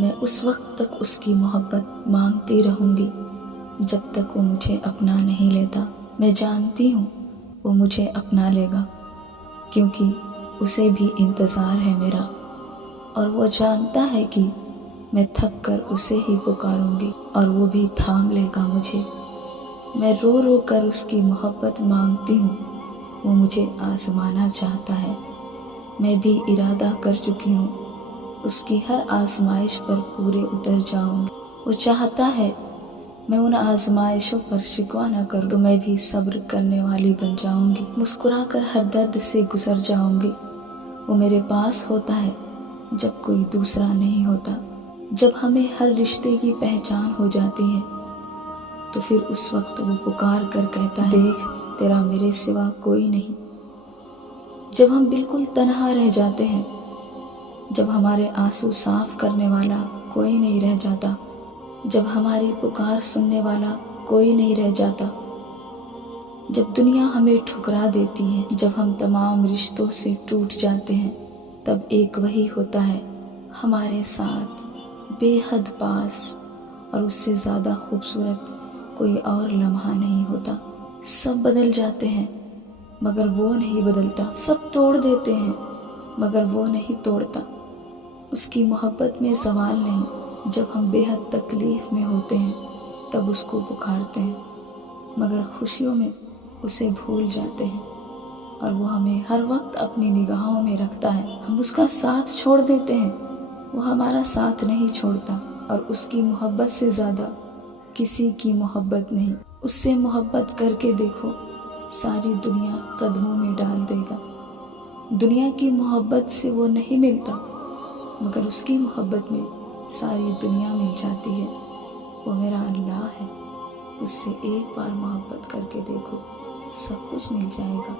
मैं उस वक्त तक उसकी मोहब्बत मांगती रहूँगी जब तक वो मुझे अपना नहीं लेता। मैं जानती हूँ वो मुझे अपना लेगा, क्योंकि उसे भी इंतज़ार है मेरा, और वो जानता है कि मैं थक कर उसे ही पुकारूंगी और वो भी थाम लेगा मुझे। मैं रो रो कर उसकी मोहब्बत मांगती हूँ, वो मुझे आज़माना चाहता है। मैं भी इरादा कर चुकी हूँ, उसकी हर आजमाइश पर पूरे उतर जाऊंगी। वो चाहता है मैं उन आजमाइशों पर शिकवा न करूँ, तो मैं भी सब्र करने वाली बन जाऊंगी। मुस्कुरा कर हर दर्द से गुजर जाऊंगी। वो मेरे पास होता है जब कोई दूसरा नहीं होता। जब हमें हर रिश्ते की पहचान हो जाती है, तो फिर उस वक्त वो पुकार कर कहता है, देख तेरा मेरे सिवा कोई नहीं। जब हम बिल्कुल तन्हा रह जाते हैं, जब हमारे आंसू साफ करने वाला कोई नहीं रह जाता, जब हमारी पुकार सुनने वाला कोई नहीं रह जाता, जब दुनिया हमें ठुकरा देती है, जब हम तमाम रिश्तों से टूट जाते हैं, तब एक वही होता है हमारे साथ बेहद पास, और उससे ज़्यादा खूबसूरत कोई और लम्हा नहीं होता। सब बदल जाते हैं मगर वो नहीं बदलता। सब तोड़ देते हैं मगर वो नहीं तोड़ता। उसकी मोहब्बत में सवाल नहीं। जब हम बेहद तकलीफ़ में होते हैं तब उसको पुकारते हैं, मगर खुशियों में उसे भूल जाते हैं, और वो हमें हर वक्त अपनी निगाहों में रखता है। हम उसका साथ छोड़ देते हैं, वो हमारा साथ नहीं छोड़ता। और उसकी मोहब्बत से ज़्यादा किसी की मोहब्बत नहीं। उससे मोहब्बत करके देखो, सारी दुनिया कदमों में डाल देगा। दुनिया की मोहब्बत से वो नहीं मिलता, मगर उसकी मोहब्बत में सारी दुनिया मिल जाती है। वो मेरा अल्लाह है, उससे एक बार मोहब्बत करके देखो, सब कुछ मिल जाएगा।